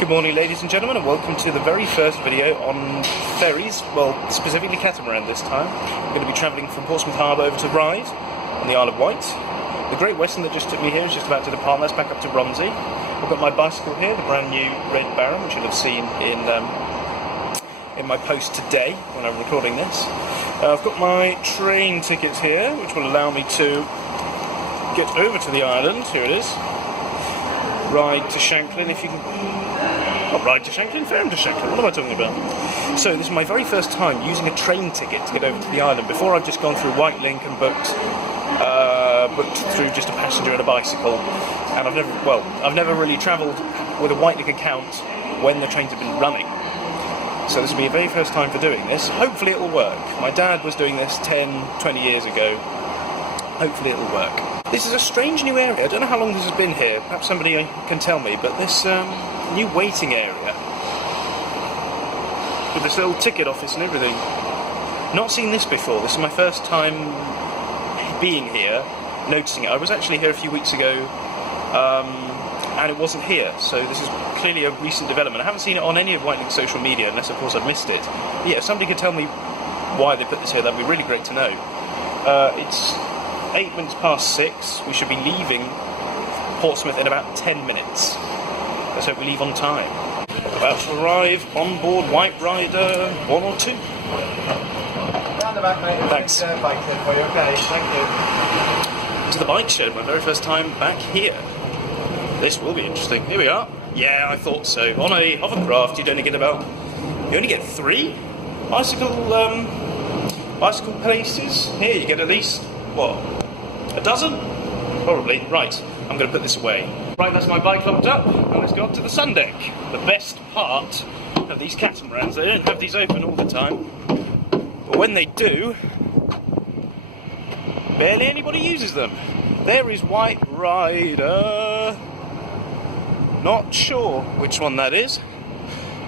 Good morning, ladies and gentlemen, and welcome to the very first video on ferries, well, specifically catamaran this time. We're going to be travelling from Portsmouth Harbour over to Ryde on the Isle of Wight. The Great Western that just took me here is just about to depart. That's back up to Romsey. I've got my bicycle here, the brand new red Baron, which you'll have seen in my post today when I'm recording this. I've got my train tickets here, which will allow me to get over to the island. Here it is. Ryde to Shanklin, if you can... Not Ryde to Shanklin, Ferrum to Shanklin, what am I talking about? So this is my very first time using a train ticket to get over to the island. Before I've just gone through Wightlink and booked through just a passenger and a bicycle. And I've never really travelled with a Wightlink account when the trains have been running. So this will be a very first time for doing this. Hopefully it will work. My dad was doing this 10, 20 years ago. Hopefully it will work. This is a strange new area. I don't know how long this has been here. Perhaps somebody can tell me. But this new waiting area with this little ticket office and everything. Not seen this before. This is my first time being here, noticing it. I was actually here a few weeks ago, and it wasn't here. So this is clearly a recent development. I haven't seen it on any of Whitelink's social media, unless of course I've missed it. But yeah, if somebody could tell me why they put this here, that'd be really great to know. It's 8 minutes past 6. We should be leaving Portsmouth in about 10 minutes. Let's hope we leave on time. About to arrive on board White Rider 1 or 2. Round the back, mate. Thanks. Bike clip for you. Okay, thank you. To the bike shed, my very first time back here. This will be interesting. Here we are. Yeah, I thought so. On a hovercraft, you only get 3 bicycle places. Here you get at least, what, a dozen? Probably. Right, I'm going to put this away. Right, that's my bike locked up, and let's go up to the sun deck. The best part of these catamarans, they don't have these open all the time, but when they do, barely anybody uses them. There is White Rider. Not sure which one that is.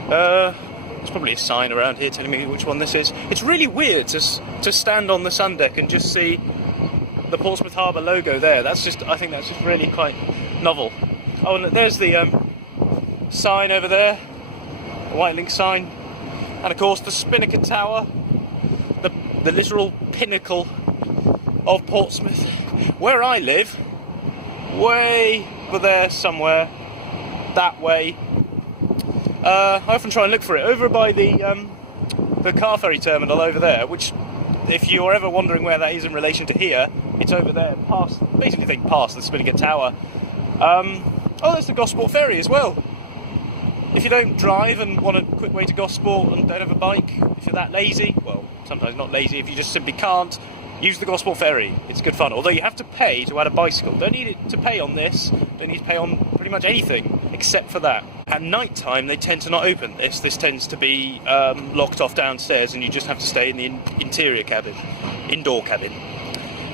There's probably a sign around here telling me which one this is. It's really weird to stand on the sun deck and just see the Portsmouth Harbour logo there. I think that's just really quite novel. Oh, and there's the sign over there, the Wightlink sign, and of course the Spinnaker Tower, the literal pinnacle of Portsmouth. Where I live, way over there somewhere, that way. I often try and look for it over by the car ferry terminal over there, which, if you're ever wondering where that is in relation to here, it's over there, past the Spinnaker Tower. Oh, there's the Gosport ferry as well. If you don't drive and want a quick way to Gosport and don't have a bike, if you're that lazy, well, sometimes not lazy, if you just simply can't, use the Gosport ferry. It's good fun. Although you have to pay to add a bicycle. Don't need it to pay on this. Don't need to pay on pretty much anything except for that. At night time, they tend to not open this. This tends to be locked off downstairs, and you just have to stay in the indoor cabin,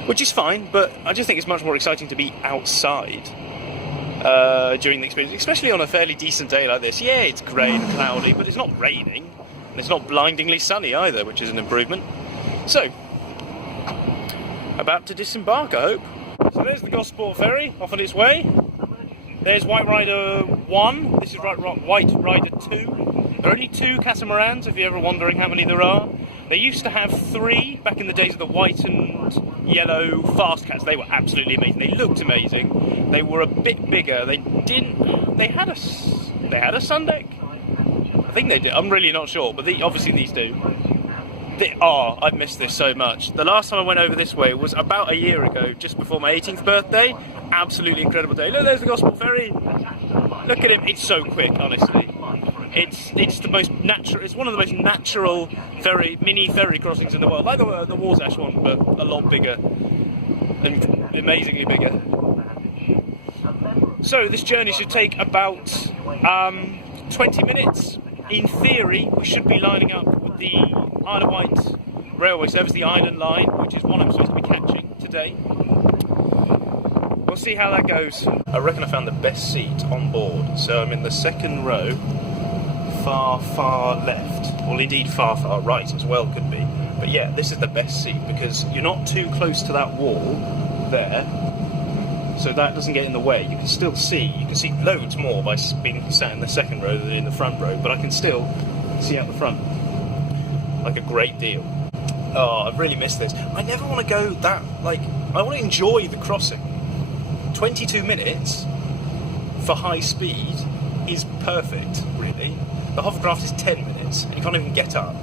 which is fine. But I just think it's much more exciting to be outside during the experience, especially on a fairly decent day like this. Yeah, it's grey and cloudy, but it's not raining, and it's not blindingly sunny either, which is an improvement. So, about to disembark, I hope. So there's the Gosport ferry, off on its way. There's White Rider 1, this is White Rider 2. There are only 2 catamarans, if you're ever wondering how many there are. They used to have 3 back in the days of the white and yellow fast cats. They were absolutely amazing. They looked amazing. They were a bit bigger. They had a sun deck? I think they did. I'm really not sure, but obviously these do. I've missed this so much. The last time I went over this way was about a year ago, just before my 18th birthday. Absolutely incredible day. Look, there's the Gosport ferry. Look at him. It's so quick, honestly. It's the most natural. It's one of the most natural mini ferry crossings in the world, like the Warsash one, but a lot bigger and amazingly bigger. So this journey should take about 20 minutes. In theory, we should be lining up with the Isle of Wight railway service, the Island line, which is one I'm supposed to be catching today. We'll see how that goes. I reckon I found the best seat on board, so I'm in the second row, far left, well indeed far right as well could be, but yeah, this is the best seat because you're not too close to that wall there, so that doesn't get in the way. You can still see. You can see loads more by being sat in the second row than in the front row, but I can still see out the front, like a great deal. Oh, I've really missed this. I never want to go that, like, I want to enjoy the crossing. 22 minutes for high speed is perfect, really. The hovercraft is 10 minutes, and you can't even get up.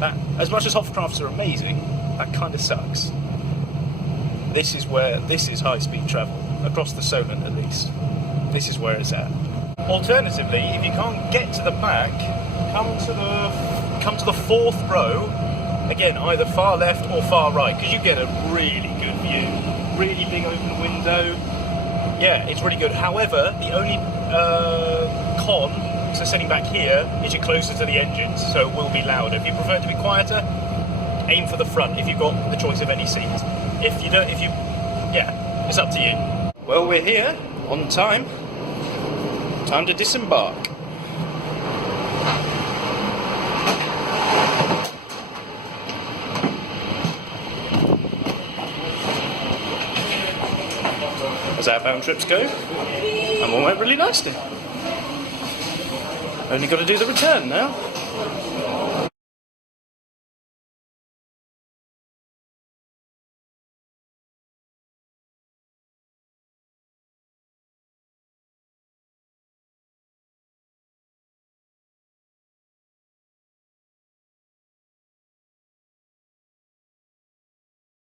That, as much as hovercrafts are amazing, that kind of sucks. This is high-speed travel, across the Solent at least. This is where it's at. Alternatively, if you can't get to the back, come to the fourth row, again, either far left or far right, because you get a really good view. Really big open window. Yeah, it's really good. However, the only con to sitting back here is you're closer to the engines, so it will be louder. If you prefer it to be quieter, aim for the front if you've got the choice of any seat. If you don't, yeah, it's up to you. Well, we're here, on time. Time to disembark. As outbound trips go, and one went really nicely. Only got to do the return now.